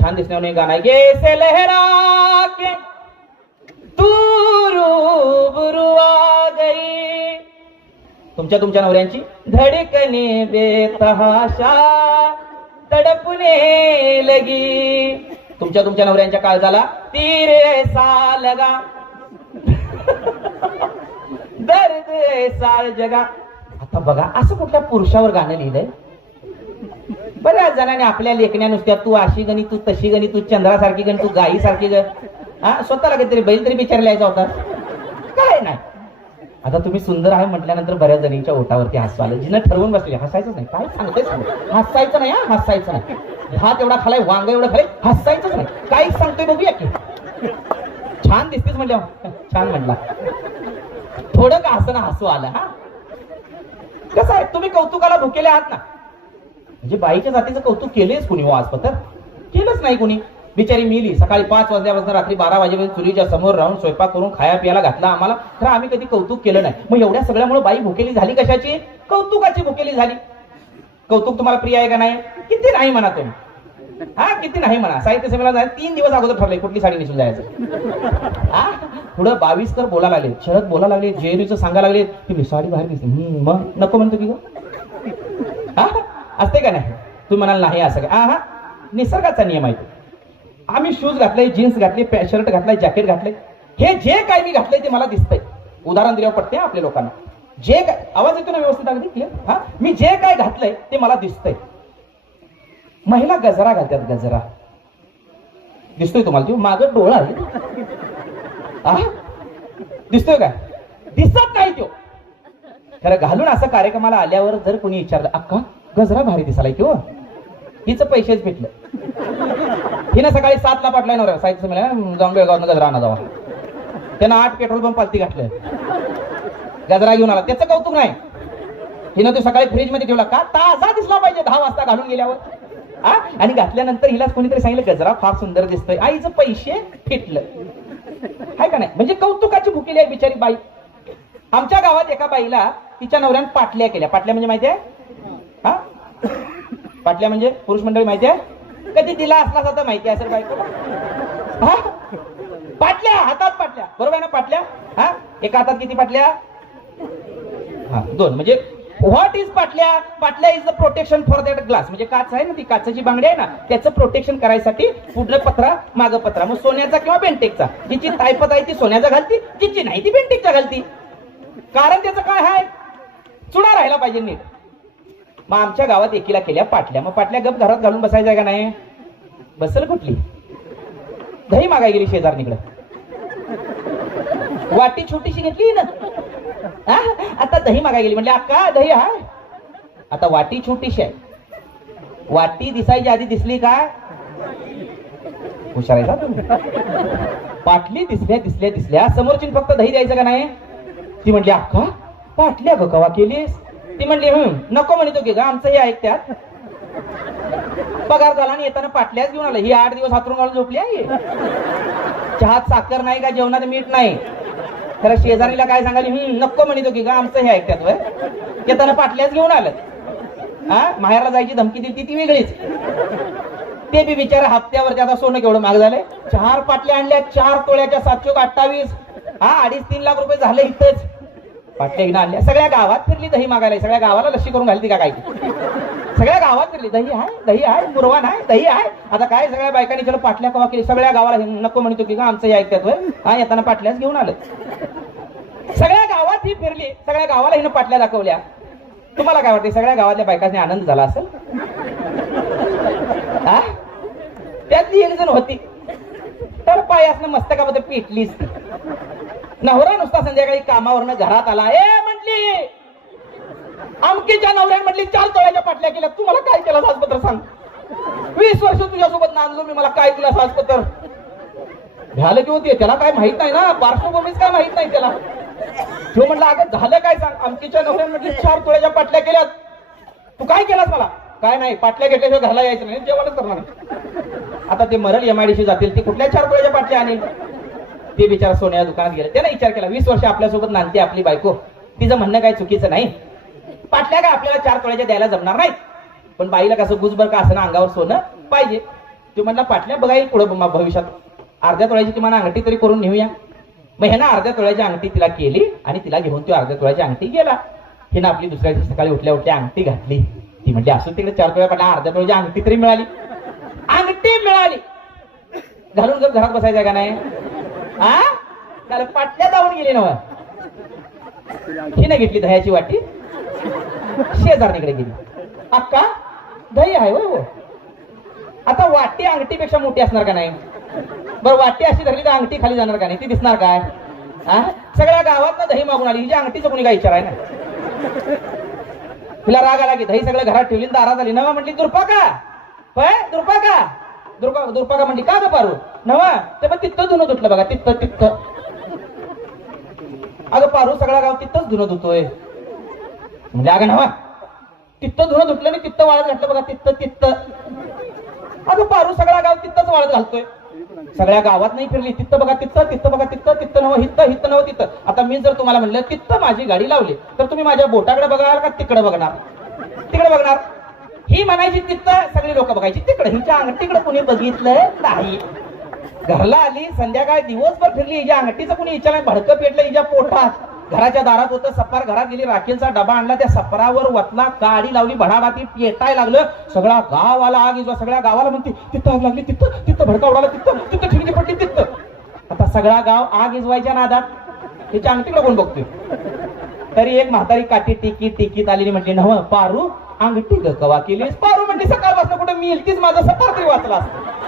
छान दिसण्यावर गाणं आहे गे से लहरा के तू रूबरू आ गई. तुमच्या नवऱ्यांची धडकने बेतहाशा तडपने लगी. तुमच्या नवऱ्यांच्या काळजाला तीर ऐसा लगा दर्द ऐसा जगा. आता बघा असं कुठल्या पुरुषावर गाणं लिहिलंय. बऱ्याच जणांनी आपल्या लेखण्या नुसत्या तू अशी गणी, तू तशी गणी, तू चंद्रासारखी गणी, तू गाई सारखी ग. हा स्वतःला काहीतरी बैल तरी बिचार लिहायचा होता. काय नाही. आता तुम्ही सुंदर आहे म्हटल्यानंतर बऱ्याच जणींच्या ओठावरती हसू आलं. जिनं ठरवून बसले हसायचंच नाही. काय सांगतोय हसायचं नाही. हसायचं नाही. भात एवढा खालाय, वांग एवढं खालाय, हसायचंच नाही. काय सांगतोय बघूया की. छान दिसतेस म्हणल्या. छान म्हटला. थोडं का हसणं हसू आलं. हा कसं आहे तुम्ही कौतुकाला भुकेले आहात ना. म्हणजे बाईच्या जातीचं कौतुक केलेच कुणी हो आजपत्र केलंच नाही कुणी. बिचारी मिली सकाळी 5 वाजल्यापासून रात्री 12 वाजेपर्यंत चुलीच्या समोर राहून स्वयंपाक करून खाया पियाला घातला आम्हाला. तर आम्ही कधी कौतुक केलं नाही. मग एवढ्या सगळ्यामुळे बाई भुकेली झाली कशाची? कौतुकाची भुकेली झाली. कौतुक तुम्हाला प्रिय आहे का नाही? किती नाही म्हणा तुम्ही. हा किती नाही म्हणा. साहित्य संमेलनात 3 दिवस अगोदर ठरले कुठली साडी नेसून जायचं. हा पुढं 22 तर बोलायला लागले, शरद बोलायला लागले, जेएनयूचं सांगायला लागले की साडी बाहेर दिसते. मग नको म्हणतो की हा असते का नाही? तुम्ही म्हणाल नाही असं काय. हा निसर्गाचा नियम आहे. आम्ही शूज घातले, जीन्स घातली, शर्ट घातलाय, जॅकेट घातले. हे जे काय मी घातलंय ते मला दिसतंय. उदाहरण दिल्यावर पडते आपल्या लोकांना. जे काय आवाज येतो ना व्यवस्थित अगदी क्लिअर. हा मी जे काय घातलंय ते मला दिसतंय. महिला गजरा घालतात. गजरा दिसतोय तुम्हाला? तो मागं डोळा दिसतोय काय? दिसत नाही तो. खरं घालून असं कार्यक्रमाला आल्यावर जर कोणी विचारलं अक्का गजरा भारी दिसायला किंवा हिचं पैसेच भेटलं. हिनं सकाळी 7ला पाठलाय नव्हतं साहित्य संमेलन जाऊन बेळगावनं गजरा आणा जावा. त्यानं 8 पेट्रोल पंप पालती घातलं गजरा घेऊन आला. त्याचं कौतुक नाही. हिनं तो सकाळी फ्रीज मध्ये ठेवला का ताजा दिसला पाहिजे 10 वाजता घालून गेल्यावर. आणि घातल्यानंतर हिला कोणीतरी सांगितलं गजरा फार सुंदर दिसतोय. आईचं पैसे फिटलं आहे का नाही? म्हणजे कौतुकाची भुकेली आहे बिचारी बाई. आमच्या गावात एका बाईला तिच्या नवऱ्यानं पाटल्या केल्या. पाटल्या म्हणजे माहिती आहे? हा पाटल्या म्हणजे पुरुष मंडळी माहिती आहे? कधी दिला असला तर माहिती असेल बायको. हा पाटल्या हातात पाटल्या बरोबर आहे ना? पाटल्या हा एका हातात किती पाटल्या? हा 2. म्हणजे व्हॉट इज पाटल्या? पाटल्या is the protection for that glass. म्हणजे काच आहे ना, ती काचेची बांगडी आहे ना, त्याचं प्रोटेक्शन करायसाठी पुढलं पत्रा मागं पत्रा. मग सोन्याचा किंवा बेंटेकचा. जिची तायपत आहे ती सोन्याचा घालती, जिची नाही ती बेंटेकचा घालती. कारण त्याचं काय आहे? चुडा राहायला पाहिजे नीट. मग आमच्या गावात एकीला केल्या पाटल्या. मग पाटल्या गप घरात घालून बसायचं का नाही? बसल कुठली? दही मागाय गेली शेजारणीकडे. वाटी छोटीशी घेतली ना. आता दही मागाय गेली. म्हणजे अक्का दही आहे. आता वाटी छोटीशी आहे. वाटी दिसायची आधी दिसली काय? हुशार आहे का तुम्ही? पाटली दिसल्या समोरची फक्त दही द्यायचं का नाही? ती म्हटली अक्का पाटल्या ग कवा केलीस? ती म्हणली नको म्हणतो की ग आमचं हे ऐकत्यात. पगार झाला आणि येताना पाटल्याच घेऊन आलं. ही 8 दिवस हातरून घालून झोपली आहे. चहात साखर नाही का, जेवणात मीठ नाही. खरं शेजारीला काय सांगाली नको म्हणतो की ग आमचं हे ऐकत्यात. वय येताना पाटल्याच घेऊन आलं. हा माहेरला जायची धमकी दिली ती वेगळीच. ते बी बिचारा हप्त्यावरती. आता सोनं केवढं महाग झालंय. 4 पाटल्या आणल्या 4 तोळ्याच्या 728. हा 2.5-3 लाख रुपये झाले इथंच. पाटल्या घेऊन आणल्या. सगळ्या गावात फिरली दही मागायला. सगळ्या गावाला लशी करून घालती का काय? सगळ्या गावात फिरली. दही आहे पुरवा नाही दही आहे. आता काय सगळ्या बायकांनी चलो पाटल्या कवा केली. सगळ्या गावाला नको म्हणतो की आमचं हे ऐकत्यात. हा येताना पाटल्याच घेऊन आलं. सगळ्या गावात ही फिरली. सगळ्या गावाला हिनं पाटल्या दाखवल्या. तुम्हाला काय वाटते? सगळ्या गावातल्या बायकांनी आनंद झाला असेल. हा त्यातली एक जण होती तर पाय असणं मस्तकामध्ये पिटलीच. नवरा नुसता संध्याकाळी कामावरनं घरात आला. म्हटली अमकीच्या नवऱ्याने म्हटली 4 तोळ्याच्या पाटल्या केल्या. तू मला काय केलं साजपत्र सांग? 20 वर्ष तुझ्यासोबत नांदलो मी. मला काय तुला साजपत्र झालं की होती? त्याला काय माहित नाही ना, पार्श्वभूमीच काय माहित नाही त्याला. तो म्हणला अगं झालं काय सांग? अमकीच्या नवऱ्याने म्हटली 4 तोळ्याच्या पाटल्या केल्यात. तू काय केलास? मला काय नाही. पाटल्या घेतल्याशिवाय घाला यायचं नाही, जेवणच करणार नाही. आता ते मरल MIDC जातील. ती कुठल्या 4 तोळ्याच्या पाटल्या आणेल? ते बिचारा सोन्या दुकानात गेले. त्याने विचार केला 20 वर्ष आपल्यासोबत नांदते आपली बायको. तिचं म्हणणं काय चुकीचं नाही. पाटल्या काय आपल्याला 4 तोळ्याच्या द्यायला जमणार नाही. पण बाईला कसं गुजबर का असं अंगावर सोनं पाहिजे. तो म्हणला पाटल्या बघा येईल पुढं भविष्यात अर्ध्या तोळ्याची तुम्हाला अंगठी तरी करून नेऊया. मग ह्यानं अर्ध्या तोळ्याची अंगठी तिला केली आणि तिला घेऊन तो अर्ध्या तोळ्याची अंगठी गेला. हिनं आपली दुसऱ्या दिवशी सकाळी उठल्या उठल्या अंगठी घातली. ती म्हणजे असं तिकडे 4 तोळ्या पाटल्या अर्ध्या तोळ्याची अंगठी तरी मिळाली. अंगठी मिळाली घालून जर घरात बसायचं का नाही हा त्याला पाटल्या जाऊन गेली नव. हिने घेतली दह्याची वाटी शेजारणीकडे गेली. अक्का दही आहे हो. आता वाटी अंगठीपेक्षा मोठी असणार का नाही. बरं वाटी अशी धरली तर अंगठी खाली जाणार का नाही. ती दिसणार काय. सगळ्या गावात ना दही मागून आली. हिच्या अंगठीचं कोणी काय विचाराय ना. तिला राग आला की दही सगळं घरात ठेवली दारात आली. नवा म्हटली दुर्पाका दुर्पाका दुर्पाका म्हणली का ग पारू नवा ते पण तिथं धुणं धुतलं बघा तिथं. अगं पारू सगळा गाव तिथंच धुणं धुतोय. म्हणजे अगं नवा तिथं धुणं धुतलं आणि तिथं वाळत घातलं बघा तिथं. अगं पारू सगळा गाव तिथंच वाळत घालतोय. सगळ्या गावात नाही फिरली. तिथं बघा तिथं बघा तिथं नव हिथं नव तिथं. आता मी जर तुम्हाला म्हणलं तिथं माझी गाडी लावली तर तुम्ही माझ्या बोटाकडे बघाल का तिकडे बघणार. तिकडे बघणार. ही म्हणायची तिथं सगळी लोक बघायची तिकडे. हिच्या अंगठीकडे कुणी बघितलंय नाही. घरला आली संध्याकाळी दिवसभर फिरली. हिच्या अंगठीचं कुणी विचारलं भडकं पेटलं हिच्या पोटात. घराच्या दारात होतं सप्पार. घरात गेली राखेलचा डबा आणला त्या सप्पारावर वतला काडी लावली भडाभाती पेटायला लागलं. सगळा गाव आला आग इजवा. सगळ्या गावाला म्हणते तिथं आग लागली तिथं भडका उडाला तिथं ठिणगी पडली तिथं. आता सगळा गाव आग इजवायच्या नादात हिच्या अंगठीकडे कोण बघतोय. तरी एक म्हातारी काठी टिकीत आलेली म्हटली नव पारू अंगठी कवा केलीस. पारू म्हणली सकाळपासून कुठे मी येईल तीच माझा सपार तरी वाचला असता.